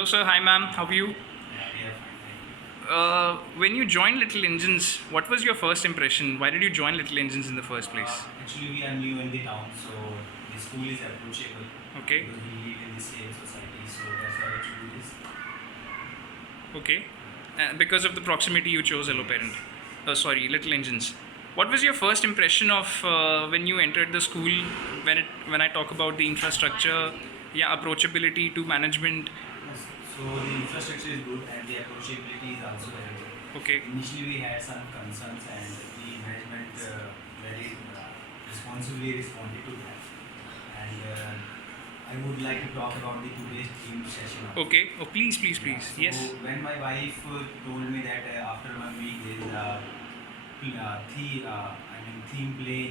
Hello, sir. Hi, ma'am. How are you? Yeah, we are fine. Thank When you joined Little Engines, what was your first impression? Why did you join Little Engines in the first you. place? Actually, we are new in the town, so the school is approachable Okay, because we live in the same society. So that's why I choose this. okay. Because of the proximity, you chose Hello Parent. Sorry, Little Engines. What was your first impression of when you entered the school? When I talk about the infrastructure, yeah, approachability to management. Yes. So the infrastructure is good and the approachability is also very good. Okay, Initially, we had some concerns and the management very responsibly responded to that. And I would like to talk about the today's theme session also. okay. Oh, please, please, Yeah, please. so Yes. when my wife told me that after 1 week there is a theme play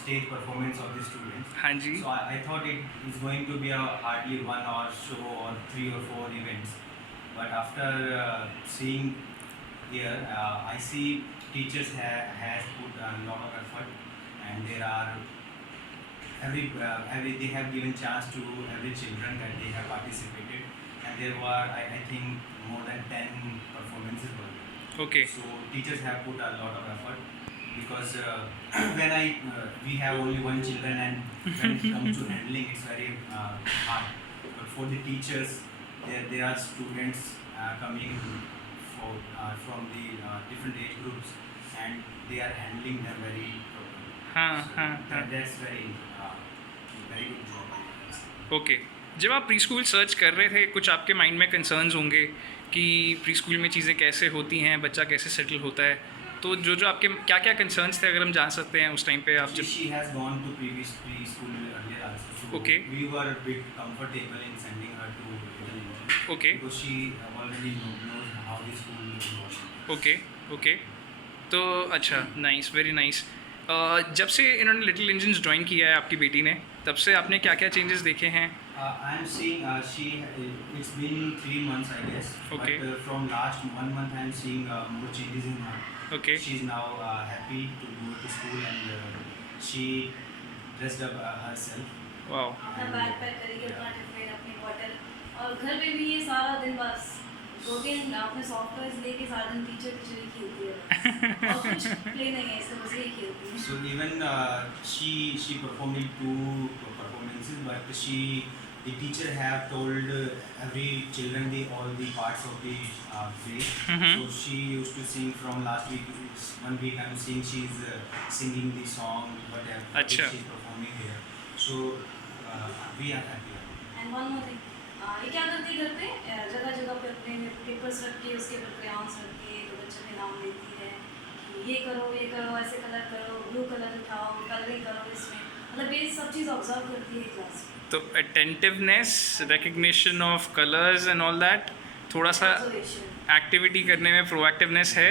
stage performance of the students. हाँ जी. So I thought it is going to be a hardly 1 hour show or 3 or 4 events. But after seeing here, I see teachers has put a lot of effort, and there are every they have given chance to every children that they have participated, and there were I think more than 10 performances were there. Okay. So teachers have put a lot of effort because when we have only one children and when it comes to handling it's very hard. But for the teachers, there are students coming from the different age groups and they are handling them very properly. हाँ So हाँ हाँ. that's very good job. I guess. Okay. जब आप pre school search कर रहे थे, कुछ आपके माइंड में कंसर्न्स होंगे कि प्री स्कूल में चीज़ें कैसे होती हैं, बच्चा कैसे सेटल होता है, तो जो आपके क्या क्या कंसर्न्स थे, अगर हम जान सकते हैं उस टाइम पे आप जब. She has gone to previous preschool earlier also. So Okay. we were a bit comfortable in sending her to Little Angel okay because she already knows how the school works. Okay okay. तो अच्छा, nice, very nice. जब से इन्होंने little engines join किया है आपकी बेटी ने, तब से आपने क्या क्या चेंजेस देखे हैं? I'm seeing it's been 3 months I guess. Okay. But from last 1 month I'm seeing more changes in her. Okay She's now happy to go to school and she dressed up herself. Wow. अपना bag pack करेगी, अपना tiffin, अपनी bottle, और घर पे भी ये सारा दिन बस 2-3 अपने सॉफ्टवेयर लेके सारा दिन टीचर ही खेलती है और कुछ प्ले नहीं है, इससे बस यही खेलती है. So even she performed in 2 performances, but the teacher have told every children all the parts of the play. So she used to sing from last week. 1 week I'm seeing she's singing the song, whatever which अच्छा. she's performing here. So we are happy. And one more thing, ये क्या करती है घर पे, जगह जगह पे अपने पेपर्स रख के उसके ऊपर क्रेयॉन्स रख के तो बच्चों के नाम देती है कि ये करो, ऐसे कलर करो, ब्लू कलर उठाओ, कलरिंग करो इसमें, मतलब ये सब चीज़ ऑब्जर्व करती है क्लास में. तो attentiveness, recognition of colours and all that, थोड़ा सा ऑब्जर्वेशन. एक्टिविटी करने में प्रोएक्टिवनेस है,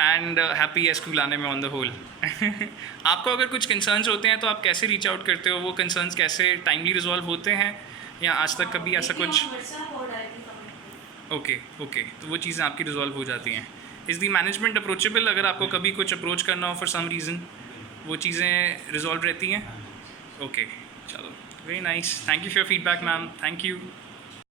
एंड हैप्पी है स्कूल आने में ऑन द होल. आपको अगर कुछ कंसर्न्स होते हैं तो आप कैसे रीच आउट करते हो? वो कंसर्न्स कैसे टाइमली रिजॉल्व होते हैं या आज तक कभी ऐसा कुछ? Okay okay. तो वो चीज़ें आपकी रिजॉल्व हो जाती हैं. Is the management approachable? अगर आपको कभी कुछ अप्रोच करना हो फॉर सम रीज़न, वो चीज़ें रिजॉल्व रहती हैं? ओके, चलो, very nice. Thank you for your feedback ma'am. Thank you.